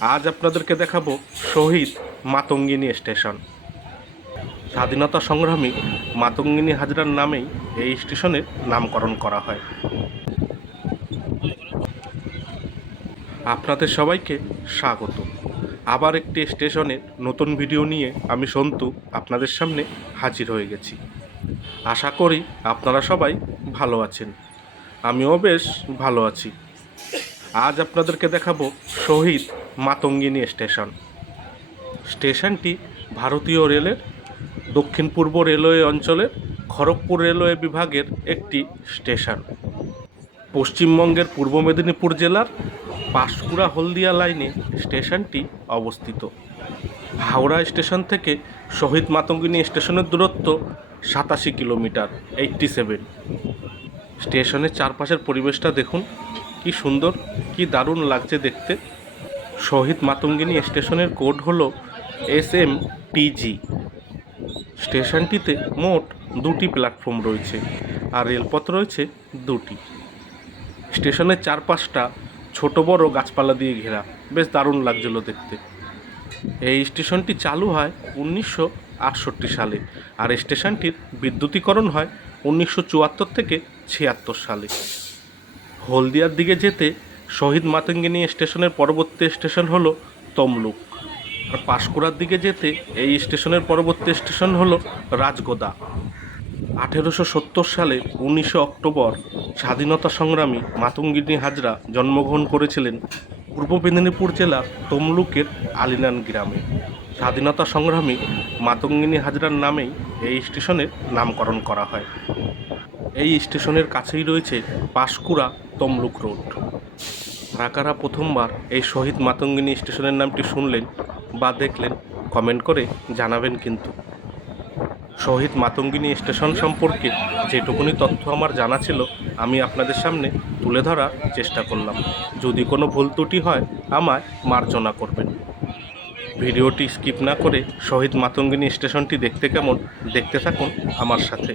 আজ আপনাদেরকে দেখাবো শহীদ মাতঙ্গিনী স্টেশন। স্বাধীনতা সংগ্রামী মাতঙ্গিনী হাজরার নামেই এই স্টেশনের নামকরণ করা হয়। আপনাদের সবাইকে স্বাগত। আবার একটি স্টেশনের নতুন ভিডিও নিয়ে আমি সন্তু আপনাদের সামনে হাজির হয়ে গেছি। আশা করি আপনারা সবাই ভালো আছেন। আমিও বেশ ভালো আছি। আজ আপনাদেরকে দেখাবো শহীদ মাতঙ্গিনী স্টেশন। স্টেশনটি ভারতীয় রেলের দক্ষিণ পূর্ব রেলওয়ে অঞ্চলের খড়গপুর রেলওয়ে বিভাগের একটি স্টেশন। পশ্চিমবঙ্গের পূর্ব মেদিনীপুর জেলার পাঁশকুড়া হলদিয়া লাইনে স্টেশনটি অবস্থিত। হাওড়া স্টেশন থেকে শহীদ মাতঙ্গিনী স্টেশনের দূরত্ব সাতাশি কিলোমিটার এইটটি সেভেন স্টেশনের চারপাশের পরিবেশটা দেখুন। কি সুন্দর, কি দারুণ লাগছে দেখতে। শহীদ মাতঙ্গিনী স্টেশনের কোড হলো এস এম টিজি স্টেশনটিতে মোট দুটি প্ল্যাটফর্ম রয়েছে আর রেলপথ রয়েছে দুটি। স্টেশনের চারপাশটা ছোট বড় গাছপালা দিয়ে ঘেরা। বেশ দারুণ লাগছিল দেখতে। এই স্টেশনটি চালু হয় উনিশশো আটষট্টি সালে আর স্টেশনটির বিদ্যুতীকরণ হয় উনিশশো চুয়াত্তর থেকে ছিয়াত্তর সালে। হলদিয়ার দিকে যেতে শহীদ মাতঙ্গিনী স্টেশনের পরবর্তী স্টেশন হলো তমলুক। আর পাঁশকুড়ার দিকে যেতে এই স্টেশনের পরবর্তী স্টেশন হলো রাজগোদা। আঠেরোশো সত্তর সালে উনিশে অক্টোবর স্বাধীনতা সংগ্রামী মাতঙ্গিনী হাজরা জন্মগ্রহণ করেছিলেন পূর্ব মেদিনীপুর জেলার তমলুকের আলিনান গ্রামে। স্বাধীনতা সংগ্রামী মাতঙ্গিনী হাজরার নামেই এই স্টেশনের নামকরণ করা হয়। এই স্টেশনের কাছেই রয়েছে পাঁশকুড়া তমলুক রোড। কারা কারা প্রথমবার এই শহীদ মাতঙ্গিনী স্টেশনের নামটি শুনলেন বা দেখলেন, কমেন্ট করে জানাবেন কিন্তু। শহীদ মাতঙ্গিনী স্টেশন সম্পর্কে যেটুকুনি তথ্য আমার জানা ছিল, আমি আপনাদের সামনে তুলে ধরার চেষ্টা করলাম। যদি কোনো ভুল ত্রুটি হয়, আমায় মার্জনা করবেন। ভিডিওটি স্কিপ না করে শহীদ মাতঙ্গিনী স্টেশনটি দেখতে কেমন, দেখতে থাকুন আমার সাথে।